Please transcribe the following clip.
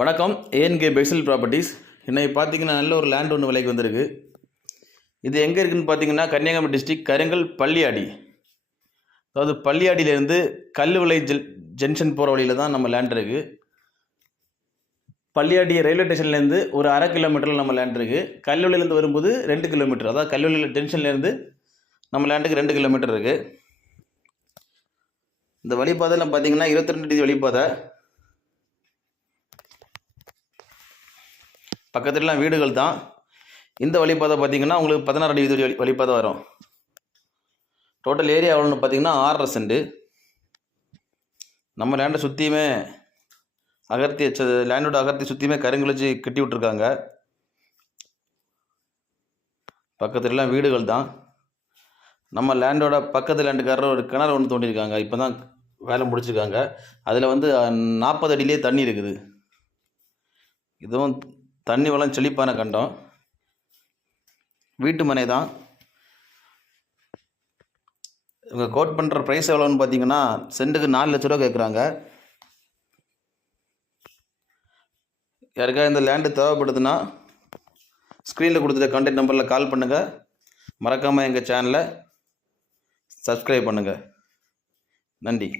வணக்கம். ஏஎன்கே பெக்ஸல் ப்ராப்பர்ட்டிஸ். இன்னைக்கு பார்த்தீங்கன்னா நல்ல ஒரு லேண்ட் ஒன்று விலைக்கு வந்திருக்கு. இது எங்கே இருக்குதுன்னு பார்த்தீங்கன்னா கன்னியாகுமரி டிஸ்ட்ரிக்ட் கருங்கல் பள்ளியாடி. அதாவது பள்ளியாடியிலேருந்து கல்லுவிளை ஜங்ஷன் போகிற வழியில் தான் நம்ம லேண்ட் இருக்குது. பள்ளியாடி ரயில்வே ஸ்டேஷன்லேருந்து ஒரு 1/2 கிலோமீட்டரில் நம்ம லேண்ட் இருக்குது. கல்லுவிளையிலேருந்து வரும்போது 2 கிலோமீட்டர், அதாவது கல்லுவிளை ஜங்ஷன்லேருந்து நம்ம லேண்டுக்கு 2 கிலோமீட்டர் இருக்குது. இந்த வழிபாதையில் பார்த்தீங்கன்னா 22 அடி வழிபாதை. பக்கத்துலலாம் வீடுகள் தான். இந்த வழிபாதை பார்த்தீங்கன்னா உங்களுக்கு 16 அடி வழிபாதை வரும். டோட்டல் ஏரியா எவ்வளோன்னு பார்த்தீங்கன்னா 6.5 சென்ட். நம்ம லேண்டை சுற்றியுமே லேண்டோட அகர்த்தி சுற்றியுமே கருங்கல் வச்சு கட்டி விட்ருக்காங்க. பக்கத்துலலாம் வீடுகள் தான். நம்ம லேண்டோட பக்கத்து லேண்டுக்காரர் ஒரு கிணறு ஒன்று தோண்டியிருக்காங்க. இப்போ தான் வேலை முடிச்சிருக்காங்க. அதில் 40 அடியிலே தண்ணி இருக்குது. இதுவும் தண்ணி வளம் செழிப்பான கண்டம். வீட்டு மனை தான். இவங்க கோட் பண்ணுற ப்ரைஸ் எவ்வளோன்னு பார்த்தீங்கன்னா சென்ட்டுக்கு 4 லட்ச ரூபா கேட்குறாங்க. யாருக்காவது இந்த லேண்டு தேவைப்படுதுன்னா ஸ்க்ரீனில் கொடுத்துட்ட கான்டாக்ட் நம்பரில் கால் பண்ணுங்கள். மறக்காமல் எங்கள் சேனலை சப்ஸ்கிரைப் பண்ணுங்கள். நன்றி.